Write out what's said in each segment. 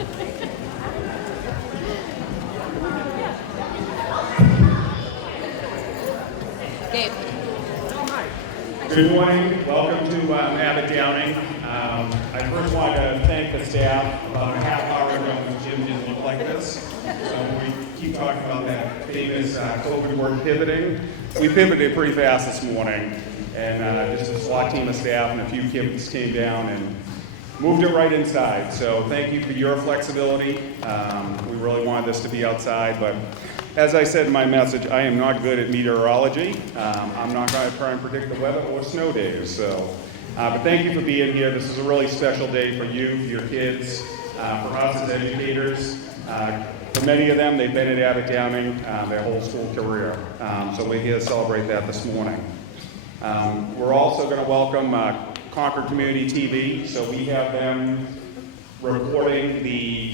Gabe. Good morning. Welcome to Abbot-Downing. I first want to thank the staff. About a half hour ago, the gym didn't look like this. So we keep talking about that famous COVID word pivoting. We pivoted pretty fast this morning, and just a SWAT team of staff and a few kids came down and moved it right inside. So thank you for your flexibility. We really wanted this to be outside, but as I said in my message, I am not good at meteorology. I'm not going to try and predict the weather or snow days. But thank you for being here. This is a really special day for you, for your kids, for us as educators. For many of them, they've been at Abbot-Downing their whole school career. So we're here to celebrate that this morning. We're also going to welcome Concord Community TV. So we have them recording the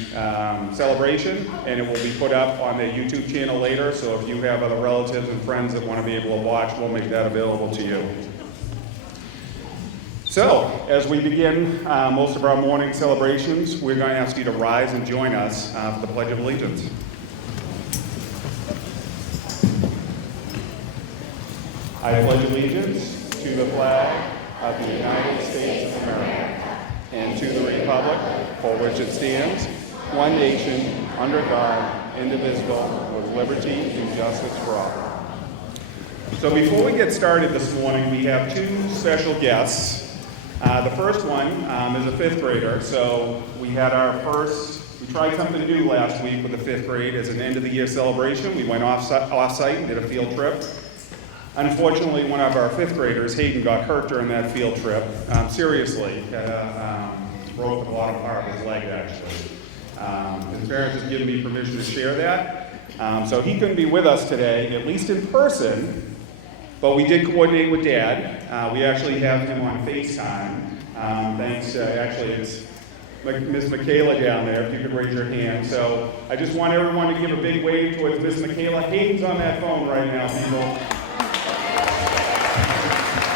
celebration, and it will be put up on their YouTube channel later. So if you have other relatives and friends that want to be able to watch, we'll make that available to you. So, as we begin most of our morning celebrations, we're going to ask you to rise and join us for the Pledge of Allegiance. I pledge allegiance to the flag of the United States of America and to the republic for which it stands, one nation, under God, indivisible, with liberty and justice for all. So before we get started this morning, we have two special guests. The first one is a fifth grader. So we tried something new last week with the fifth grade as an end of the year celebration. We went off-site and did a field trip. Unfortunately, one of our fifth graders, Hayden, got hurt during that field trip. Seriously, broke the bottom part of his leg, actually. His parents have given me permission to share that. So he couldn't be with us today, at least in person. But we did coordinate with Dad. We actually have him on FaceTime. Thanks to, actually, it's Miss Michaela down there, if you could raise your hand. So I just want everyone to give a big wave towards Miss Michaela. Hayden's on that phone right now, people.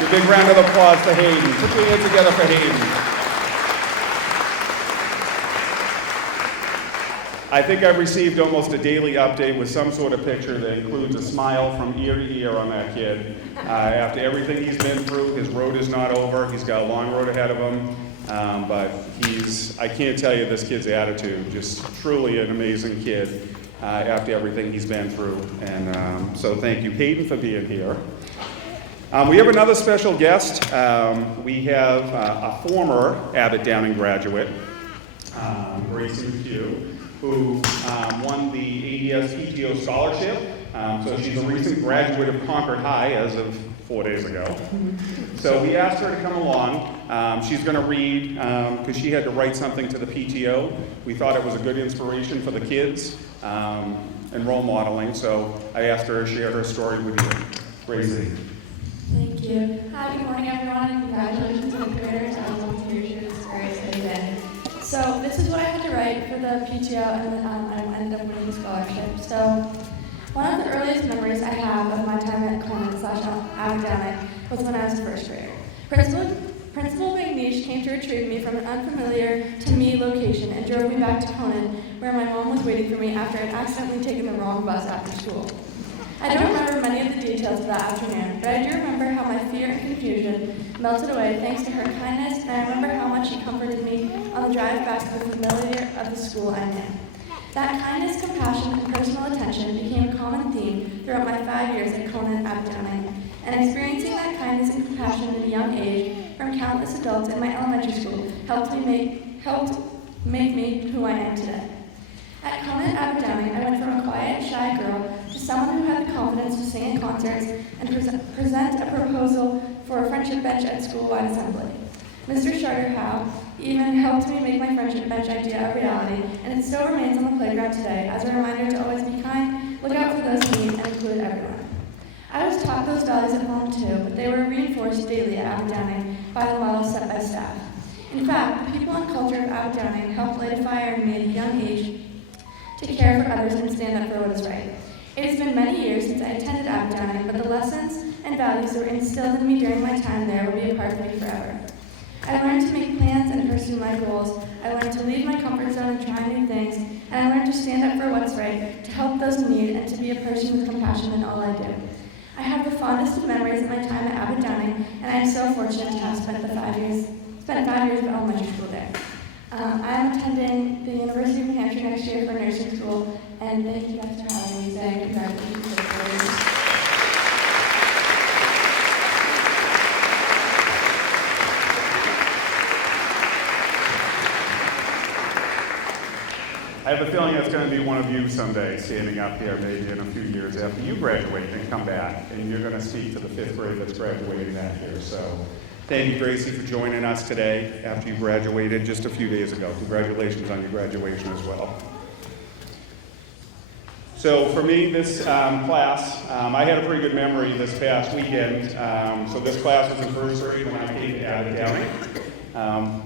A big round of applause for Hayden. Put your hands together for Hayden. I think I've received almost a daily update with some sort of picture that includes a smile from ear to ear on that kid. After everything he's been through, his road is not over. He's got a long road ahead of him. But I can't tell you this kid's attitude, just truly an amazing kid after everything he's been through. And so thank you, Hayden, for being here. We have another special guest. We have a former Abbot-Downing graduate, Grayson Pugh, who won the ADS PTO scholarship. So she's a recent graduate of Concord High as of 4 days ago. So we asked her to come along. She's going to read, because she had to write something to the PTO. We thought it was a good inspiration for the kids and role modeling. So I asked her to share her story with you. Gracie. Thank you. Hi, good morning, everyone, and congratulations to the graders. I was able to hear your stories today. So this is what I had to write for the PTO, and I ended up winning the scholarship. So one of the earliest memories I have of my time at Abbot-Downing was when I was a first grader. Principal McNeish came to retrieve me from an unfamiliar to me location and drove me back to Conan, where my mom was waiting for me after I'd accidentally taken the wrong bus after school. I don't remember many of the details of that afternoon, but I do remember how my fear and confusion melted away thanks to her kindness, and I remember how much she comforted me on the drive back to the familiar of the school I knew. That kindness, compassion, and personal attention became a common theme throughout my 5 years at Conan Abbot-Downing, and experiencing that kindness and compassion at a young age from countless adults in my elementary school helped make me who I am today. At Conan Abbot-Downing, I went from a quiet, shy girl to someone who had the confidence to sing in concerts and present a proposal for a friendship bench at school-wide assembly. Mr. Charter-Howe even helped me make my friendship bench idea a reality, and it still remains on the playground today as a reminder to always be kind, look out for those in need, and include everyone. I was taught those values at home too, but they were reinforced daily at Abbot-Downing by the models set by staff. In fact, the people and culture of Abbot-Downing helped light a fire in me at a young age to care for others and stand up for what is right. It has been many years since I attended Abbot-Downing, but the lessons and values that were instilled in me during my time there will be a part of me forever. I learned to make plans and pursue my goals. I learned to leave my comfort zone and try new to stand up for what's right, to help those in need, and to be a person with compassion in all I do. I have the fondest of memories of my time at Abbot-Downing, and I am so fortunate to have spent 5 years of elementary school there. I am attending the University of New Hampshire next year for nursing school, and thank you guys for having me today. Congratulations to the boys. I have a feeling it's going to be one of you someday standing up here maybe in a few years after you graduate and come back, and you're going to speak to the 5th grade that's graduating that year. So thank you, Gracie, for joining us today after you graduated just a few days ago. Congratulations on your graduation as well. So for me, this class, I had a pretty good memory this past weekend. So this class was in first grade when I came to Abbot-Downing.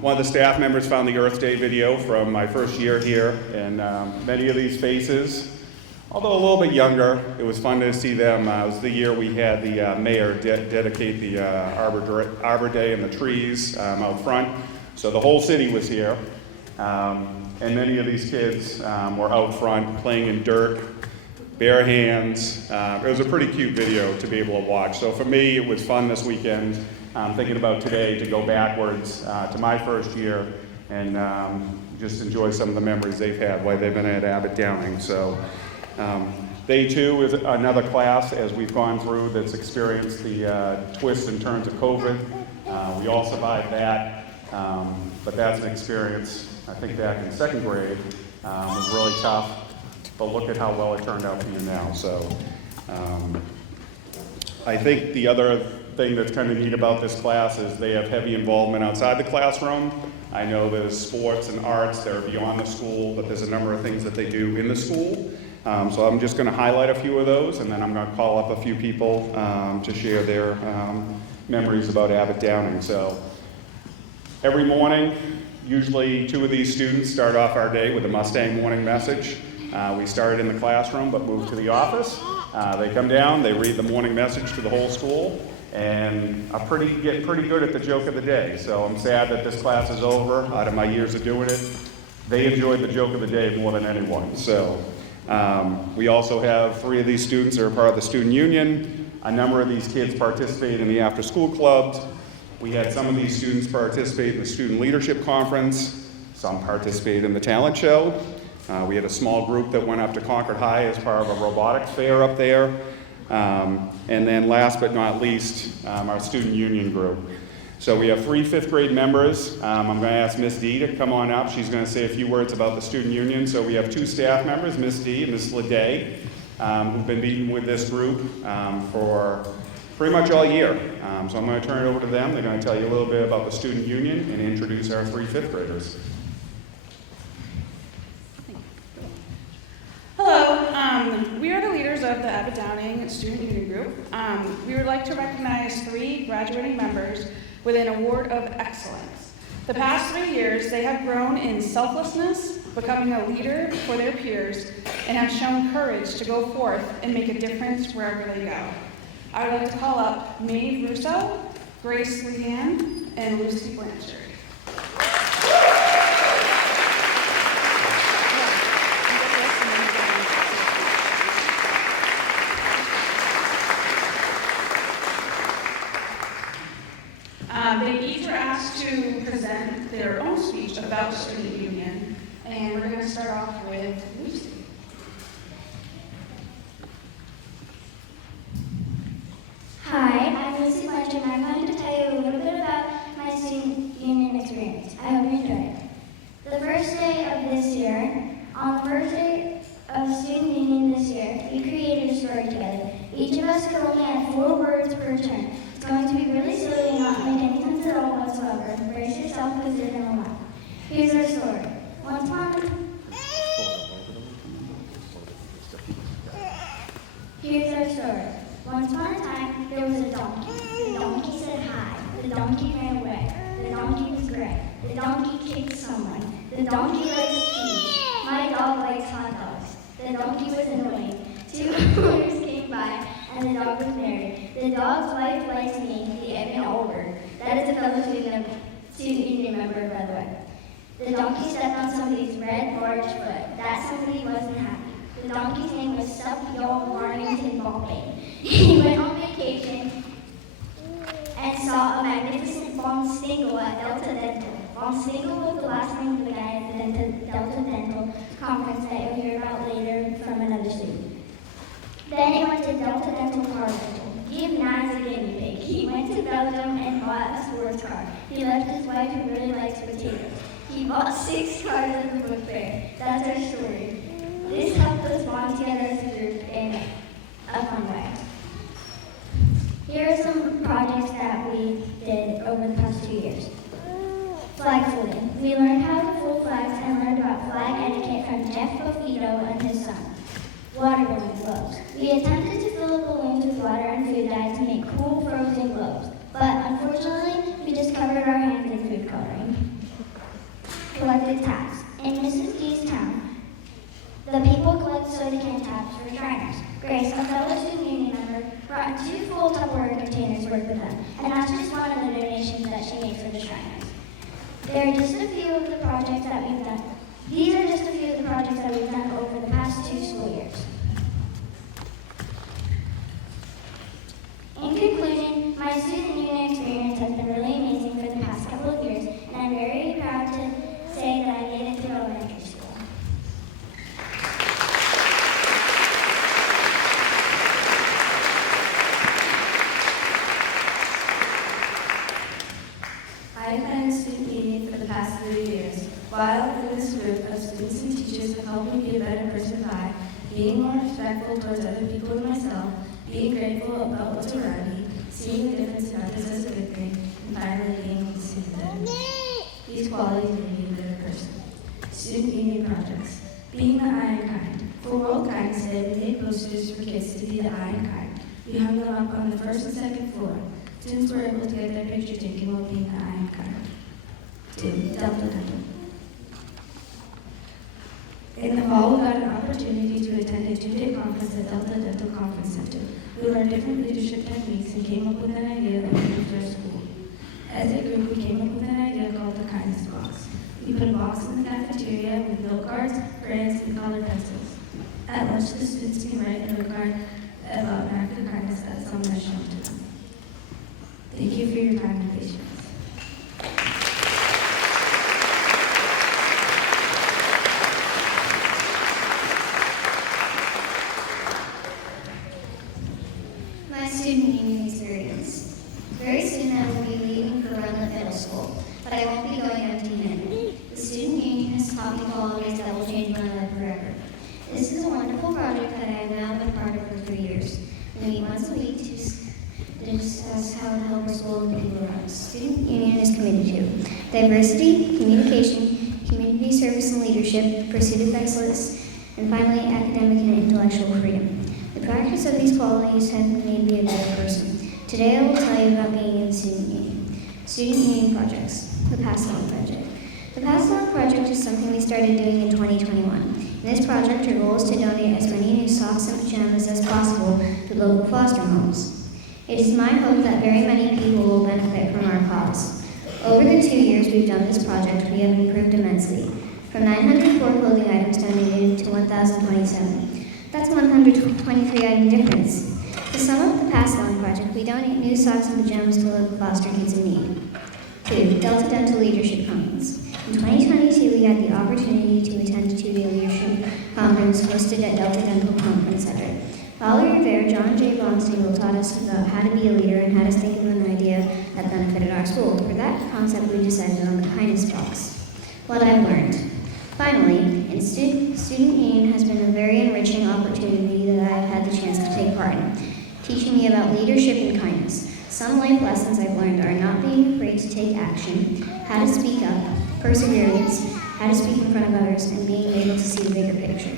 One of the staff members found the Earth Day video from my first year here, and many of these faces, although a little bit younger, it was fun to see them. It was the year we had the mayor dedicate the Arbor Day and the trees out front. So the whole city was here, and many of these kids were out front playing in dirt, bare hands. It was a pretty cute video to be able to watch. So for me, it was fun this weekend. Thinking about today to go backwards to my first year and just enjoy some of the memories they've had while they've been at Abbot-Downing. So they too is another class as we've gone through that's experienced the twists and turns of COVID. We all survived that, but that's an experience, I think back in 2nd grade, was really tough, but look at how well it turned out for you now. So I think the other thing that's kind of neat about this class is they have heavy involvement outside the classroom. I know there's sports and arts that are beyond the school, but there's a number of things that they do in the school. So I'm just going to highlight a few of those, and then I'm going to call up a few people to share their memories about Abbot-Downing. So every morning, usually 2 of these students start off our day with a Mustang morning message. We started in the classroom, but moved to the office. They come down, they read the morning message to the whole school, and get pretty good at the joke of the day. So I'm sad that this class is over. Out of my years of doing it, they enjoyed the joke of the day more than anyone. So we also have 3 of these students that are part of the student union. A number of these kids participate in the after-school clubs. We had some of these students participate in the student leadership conference. Some participated in the talent show. We had a small group that went up to Concord High as part of a robotics fair up there. And then last but not least, our student union group. So we have 3 5th grade members. I'm going to ask Miss D to come on up. She's going to say a few words about the student union. So we have 2 staff members, Miss D and Miss Leday, who've been meeting with this group for pretty much all year. So I'm going to turn it over to them. They're going to tell you a little bit about the student union and introduce our 3 5th graders. Hello, we are the leaders of the Abbot-Downing Student Union Group. We would like to recognize 3 graduating members with an award of excellence. The past 3 years, they have grown in selflessness, becoming a leader for their peers, and have shown courage to go forth and make a difference wherever they go. I would like to call up Maeve Russo, Grace Leanne, and Lucy Blanchard. They each were asked to present their own speech about the student union, and we're going to start off with Lucy. Hi, I'm Lucy Blanchard, and I'm going to tell you a little bit about my student union experience. I hope you enjoy it. The first day of this year, on the first day of the student union this year, we created a story together. Each of us could only add 4 words per turn. It's going to be really silly and not make any sense at all whatsoever. Brace yourself because you're going to laugh. Here's our story. Once upon a time, there was a donkey. The donkey said hi. The donkey ran away. The donkey was gray. The donkey kicked someone. The donkey likes cheese. My dog likes hot dogs. The donkey was annoying. 2 owners came by, and the dog was married. The dog's wife likes me, the Evan Olber. That is a fellow student union member, by the way. The donkey stepped on somebody's red, large foot. That that somebody wasn't happy. The donkey's name was Sup-Yo Warrington Baldwin. He went on vacation and saw a magnificent Von Stingle at Delta Dental. Von Stingle was the last name of the guy at the Delta Dental conference that you'll hear about later from another student. Then he went to Delta Dental Car Rental. Give Naz a guinea pig. He went to Belgium and bought a sports car. He left his wife who really likes potatoes. He bought 6 cars at the book fair. That's our story. This helped us bond together as a group in a fun way. Here are some projects that we did over the past 2 years. Flag floating. We learned how to float flags and learned about flag etiquette from Jeff Bofito and his son. Water balloon gloves. We attempted to fill up balloons with water and food dyes to make cool frozen globes, but unfortunately, we just covered our hands in food coloring. Collected taps. In Mrs. D's town, the people collect soda can taps for Shriners. Grace, a fellow student union member, brought 2 full Tupperware containers to work with them, and that's just one of the donations that she made for the Shriners. There are just a few of the projects that we've done. These are just a few of the projects that we've done over the past 2 school years. In conclusion, my student union experience has been really amazing for the past couple of years, and I'm very proud to say that I made it through elementary school. I've been in student union for the past 3 years. While in this group of students and teachers have helped me be a better person by being more respectful towards other people and myself, being grateful about what's around me, seeing the difference in others as a good thing, and finally being able to see the better. These qualities make me a better person. Student union projects. Being the eye and kind. For World Kindness Day, we made posters for kids to be the eye and kind. We hung them up on the first and second floor. Students were able to get their picture taken while being the eye and kind. 2. Delta Dental. In the fall, we got an opportunity to attend a 2-day conference at Delta Dental Conference Center. We learned different leadership techniques and came up with an idea that we used our school. As a group, we came up with an idea called the Kindness Box. We put a box in the cafeteria with note cards, crayons, and colored pencils. At lunch, the students can write a note card about an act of kindness that someone has shown to them. Thank you for your time and patience. My student union experience. Very soon I will be leaving for Runlet Middle School, but I won't be going empty-handed. The student union has taught me qualities that will change my life forever. This is a wonderful project that I have now been part of for 3 years. We meet once a week to discuss how to help our school and the people around us. Student union is committed to diversity, communication, community service and leadership, pursuit of excellence, and finally academic and intellectual freedom. The practice of these qualities has made me a better person. Today I will tell you about being in the student union. Student union projects. The Pass Along Project. The Pass Along Project is something we started doing in 2021. In this project, our goal is to donate as many new socks and pajamas as possible to local foster homes. It is my hope that very many people will benefit from our cause. Over the 2 years we've done this project, we have improved immensely. From 904 clothing items donated to 1,027. That's 123 item difference. To sum up the Pass Along Project, we donate new socks and pajamas to local foster kids in need. 2. Delta Dental Leadership Conference. In 2022, we had the opportunity to attend a 2-day leadership conference hosted at Delta Dental Conference Center. While we were there, John J. Bonstable taught us about how to be a leader and how to think of an idea that benefited our school. For that concept, we decided on the Kindness Box. What I've learned. Finally, in student union has been a very enriching opportunity that I've had the chance to take part in, teaching me about leadership and kindness. Some life lessons I've learned are not being afraid to take action, how to speak up, perseverance, how to speak in front of others, and being able to see the bigger picture.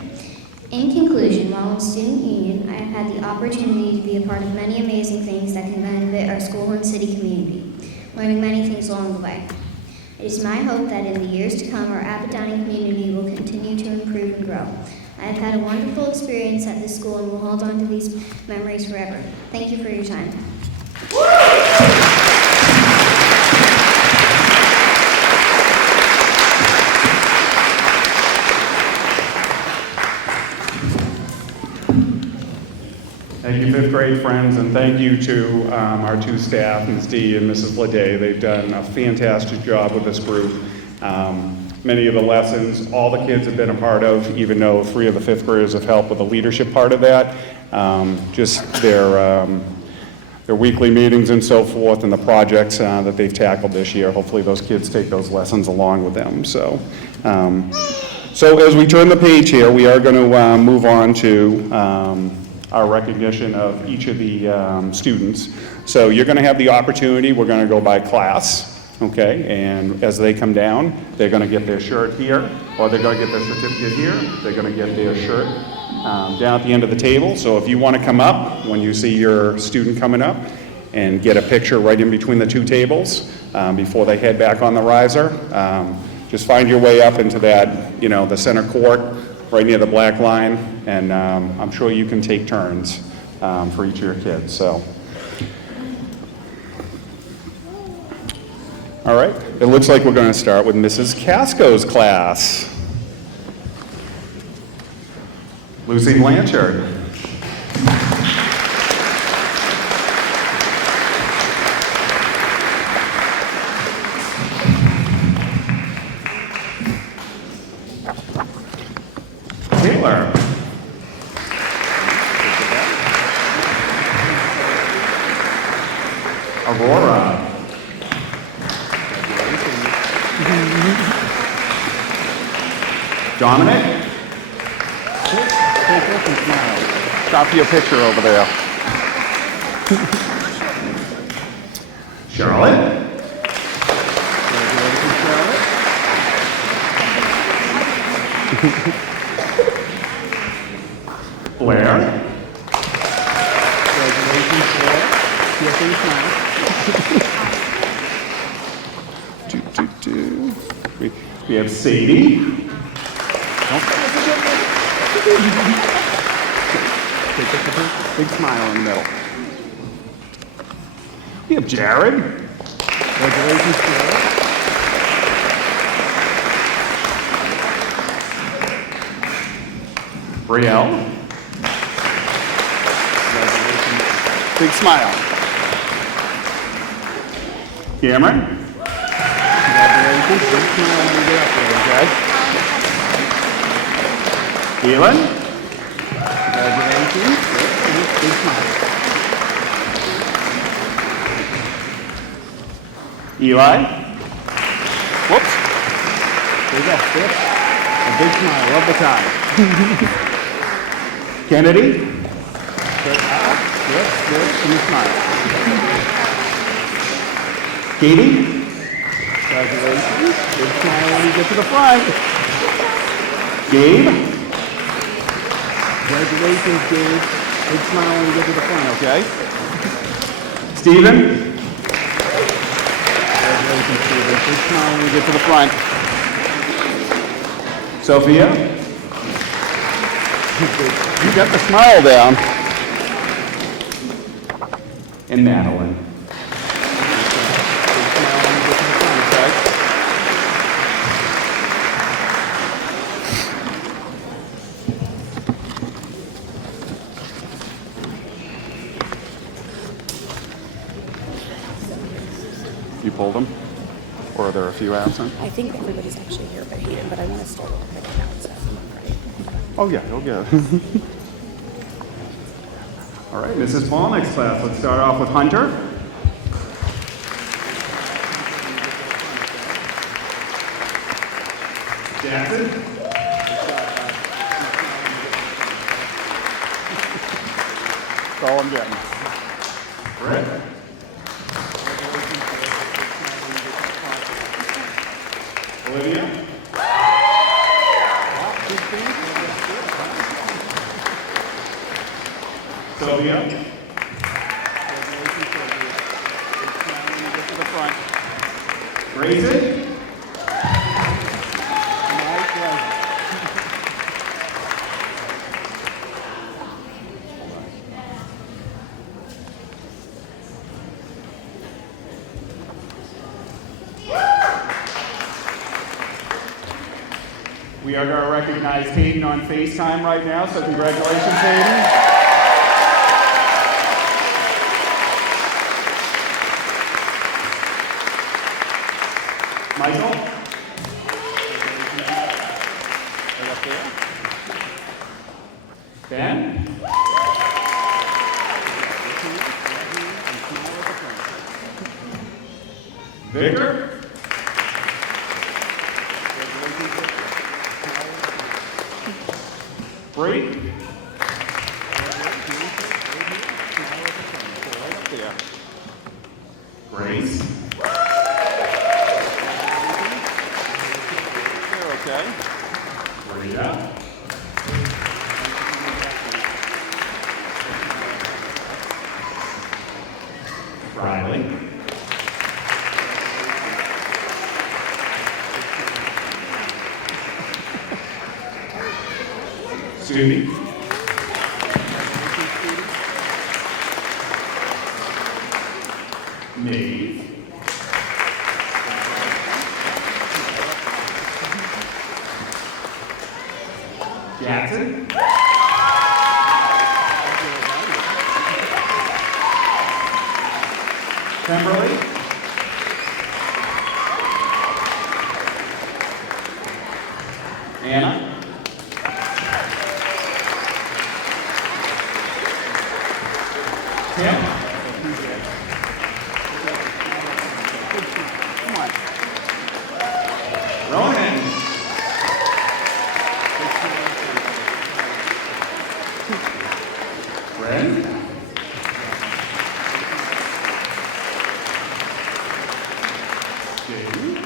In conclusion, while in student union, I have had the opportunity to be a part of many amazing things that can benefit our school and city community, learning many things along the way. It is my hope that in the years to come, our Abbot-Downing community will continue to improve and grow. I have had a wonderful experience at this school and will hold on to these memories forever. Thank you for your time. Thank you, fifth grade friends, and thank you to our two staff, Ms. D and Mrs. Leday. They've done a fantastic job with this group. Many of the lessons, all the kids have been a part of, even though 3 of the fifth graders have helped with the leadership part of that. Just their weekly meetings and so forth, and the projects that they've tackled this year. Hopefully those kids take those lessons along with them. So as we turn the page here, we are going to move on to our recognition of each of the students. So you're going to have the opportunity, we're going to go by class. Okay, and as they come down, they're going to get their shirt here, or they're going to get their certificate here. They're going to get their shirt down at the end of the table. So if you want to come up when you see your student coming up and get a picture right in between the two tables before they head back on the riser, just find your way up into that, the center court right near the black line, and I'm sure you can take turns for each of your kids. So. All right, it looks like we're going to start with Mrs. Casco's class. Lucy Blanchard. Taylor. Aurora. Dominic? Stop your picture over there. Charlotte? Blair? We have Sadie. Big smile in the middle. We have Jared. Congratulations, Jared. Brielle. Congratulations. Big smile. Cameron. Congratulations. Big smile when you get up there, okay? Elon. Congratulations. Big smile. Eli. Whoops. There you go. There. A big smile. Love the time. Kennedy. Good. Good. And a smile. Katie. Congratulations. Big smile when you get to the front. Gabe. Congratulations, Gabe. Big smile when you get to the front, okay? Stephen? Congratulations, Stephen. Big smile when you get to the front. Sophia? You got the smile down. And Madeline. Big smile when you get to the front, okay? You pulled them? Or are there a few absent? I think everybody's actually here by hand, but I want to start with the picking out, so right. Oh, yeah, you'll get it. All right, Mrs. Polnick's class. Let's start off with Hunter. Jackson. That's all I'm getting. Brett. Olivia. Sylvia. Grayson. We are going to recognize Hayden on FaceTime right now, so congratulations, Hayden. Right up there. Ben? Victor? Bree? Grace? Okay. Rita? Riley? Stevie? Maeve? Jackson? Kimberly? Anna? Tim? Come on. Ronan? Ren? Dave?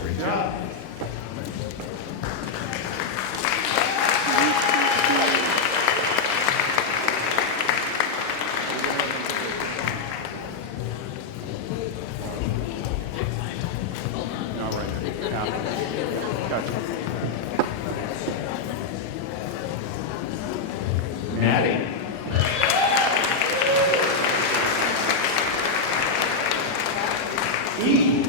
Great job. All right. Yeah. Gotcha. Maddie? E?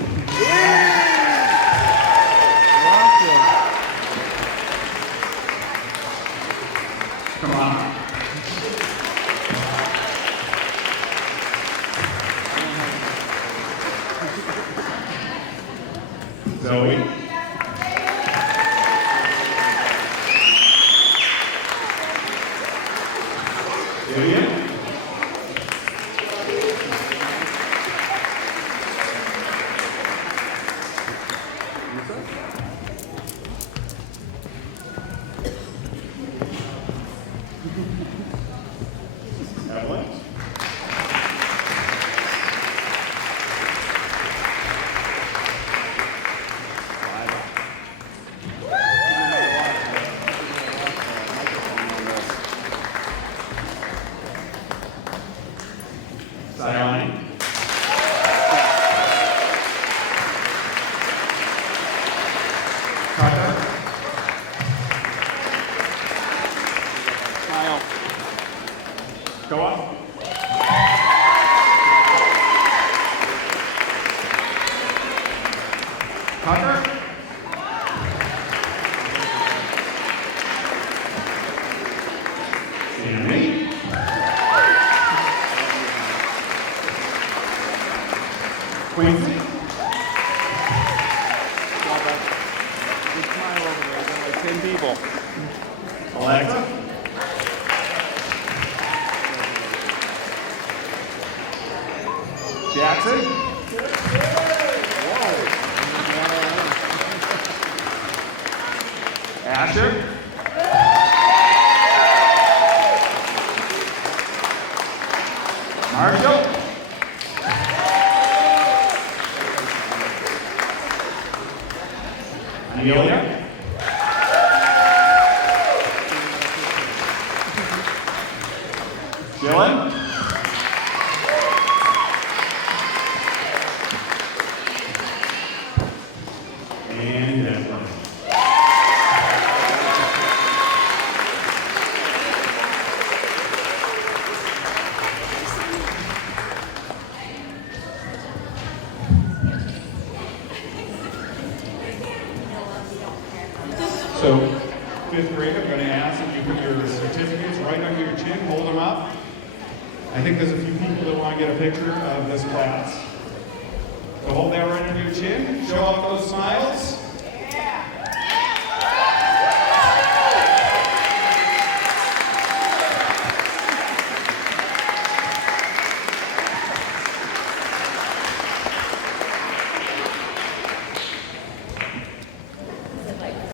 Come on. Zoe? Vivian? Evelyn? Sayani? Tucker? Smile. Go up. Tucker? Sammy? Quincy? Good smile over there. There's like 10 people. Alexa? Jackson? Asher? Marshall? Amelia? Dylan? And Evelyn. So, fifth grade, I'm going to ask that you put your certificates right under your chin, hold them up, I think there's a few people that want to get a picture of this class. So hold that right under your chin, show off those smiles.